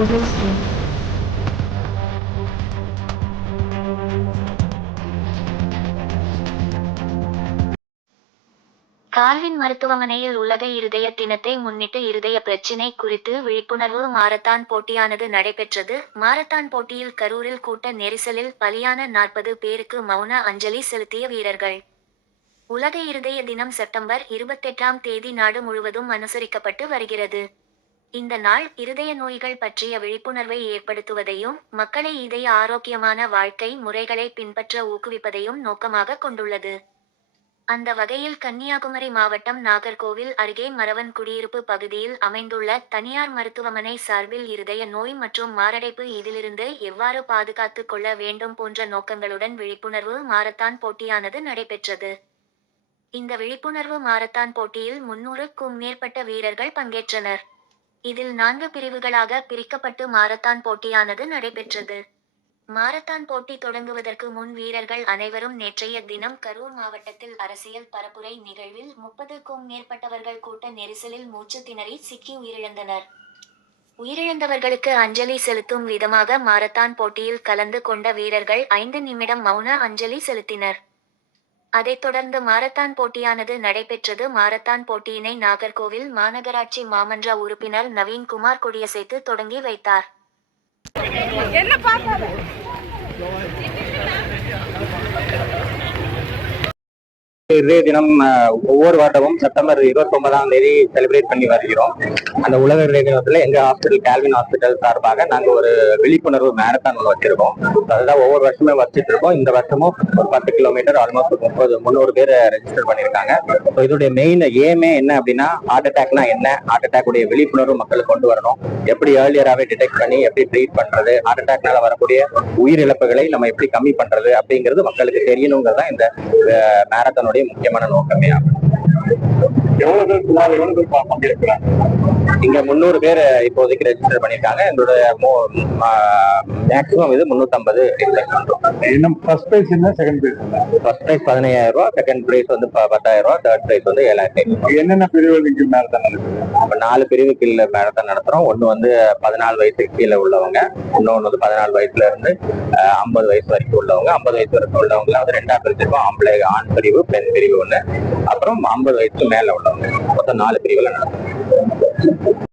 Nagercoil Calvin மருத்துவமனையில் உலக இருதய தினத்தை முன்னிட்டு இருதய பிரச்சினை குறித்து விழிப்புணர்வு மாரத்தான் போட்டியானது நடைபெற்றது. மாரத்தான் போட்டியில் கரூரில் கூட்ட நெரிசலில் பலியான நாற்பது பேருக்கு மௌன அஞ்சலி செலுத்திய வீரர்கள். உலக இருதய தினம் செப்டம்பர் இருபத்தெட்டாம் தேதி நாடு முழுவதும் அனுசரிக்கப்பட்டு வருகிறது. இந்த நாள் இருதய நோய்கள் பற்றிய விழிப்புணர்வை ஏற்படுத்துவதையும் மக்களை இதய ஆரோக்கியமான வாழ்க்கை முறைகளை பின்பற்ற ஊக்குவிப்பதையும் நோக்கமாக கொண்டுள்ளது. அந்த வகையில் கன்னியாகுமரி மாவட்டம் நாகர்கோவில் அருகே மரவன் குடியிருப்பு பகுதியில் அமைந்துள்ள தனியார் மருத்துவமனை சார்பில் இருதய நோய் மற்றும் மாரடைப்பு இதிலிருந்து எவ்வாறு பாதுகாத்துக் கொள்ள வேண்டும் போன்ற நோக்கங்களுடன் விழிப்புணர்வு மாரத்தான் போட்டியானது நடைபெற்றது. இந்த விழிப்புணர்வு மாரத்தான் போட்டியில் முன்னூறுக்கும் மேற்பட்ட வீரர்கள் பங்கேற்றனர். இதில் நான்கு பிரிவுகளாக பிரிக்கப்பட்டு மாரத்தான் போட்டியானது நடைபெற்றது. மாரத்தான் போட்டி தொடங்குவதற்கு முன் வீரர்கள் அனைவரும் நேற்றைய தினம் கரூர் மாவட்டத்தில் அரசியல் பரப்புரை நிகழ்வில் முப்பதுக்கும் மேற்பட்டவர்கள் கூட்ட நெரிசலில் மூச்சு திணறி சிக்கி உயிரிழந்தனர். உயிரிழந்தவர்களுக்கு அஞ்சலி செலுத்தும் விதமாக மாரத்தான் போட்டியில் கலந்து கொண்ட வீரர்கள் ஐந்து நிமிடம் மௌன அஞ்சலி செலுத்தினர். அதைத் தொடர்ந்து மாரத்தான் போட்டியானது நடைபெற்றது. மாரத்தான் போட்டியினை நாகர்கோவில் மாநகராட்சி மாமன்ற உறுப்பினர் நவீன்குமார் கொடியசைத்து தொடங்கி வைத்தார். இதே தினம் ஒவ்வொரு வருடமும் செப்டம்பர் இருபத்தி ஒன்பதாம் தேதி செலிப்ரேட் பண்ணி வருகிறோம். அந்த உலக இளைஞர்கள் எங்க ஹாஸ்பிட்டல் கேல்வின் ஹாஸ்பிட்டல் சார்பாக நாங்க ஒரு விழிப்புணர்வு மேரத்தான் ஒன்று வச்சிருக்கோம். அதுதான் ஒவ்வொரு வருஷமே வச்சிட்டு இருக்கோம். இந்த வருஷமும் ஒரு பத்து கிலோமீட்டர் ஆல்மோஸ்ட் முப்பது முந்நூறு பேர் ரெஜிஸ்டர் பண்ணியிருக்காங்க. ஸோ இதோடைய மெயின் ஏமே என்ன அப்படின்னா ஹார்ட் அட்டாக்னா என்ன? ஹார்ட் அட்டாக் உடைய விழிப்புணர்வு மக்களுக்கு கொண்டு வரணும். எப்படி ஏர்லியராகவே டிடெக்ட் பண்ணி எப்படி ட்ரீட் பண்றது? ஹார்ட் அட்டாக்னால வரக்கூடிய உயிரிழப்புகளை நம்ம எப்படி கம்மி பண்றது அப்படிங்கிறது மக்களுக்கு தெரியணுங்கிறது தான் இந்த மேரத்தானுடைய முக்கியமான நோக்கமே. ஆகும் எவ்வளவு பேர் சுமார் எவ்வளவு பேர் பங்கேற்கிறாங்க? இங்க முந்நூறு பேர் இப்போதைக்கு ரெஜிஸ்டர் பண்ணியிருக்காங்க. எங்களோட மேக்ஸிமம் இது முன்னூத்தம்பது எக்ஸ்பெக்ட் பண்றோம். இன்னும் ஃபர்ஸ்ட் பிரைஸ் என்ன செகண்ட் பிரைஸ் ஃபர்ஸ்ட் ப்ரைஸ் பதினையாயிரம் ரூபாய் செகண்ட் ப்ரைஸ் வந்து பத்தாயிரம் ரூபாய் தேர்ட் ப்ரைஸ் வந்து ஏழாயிரத்தி என்னென்ன பிரிவுகளுக்கு மேல தான் நடக்குது? அப்ப நாலு பிரிவு கீழே மேரத்தான் நடத்துறோம். ஒண்ணு வந்து பதினாலு வயசுக்கு கீழே உள்ளவங்க இன்னொன்னு வந்து பதினாலு வயசுல இருந்து ஐம்பது வயசு வரைக்கும் உள்ளவங்க. ஐம்பது வயசு வரைக்கும் உள்ளவங்க வந்து ரெண்டா பிரிச்சிருக்கோம் ஆம்பளை ஆண் பிரிவு பெண் பிரிவு ஒண்ணு. அப்புறம் ஐம்பது வயசுக்கு மேல உள்ளவங்க மொத்தம் நாலு பிரிவுகள் நடக்கும்.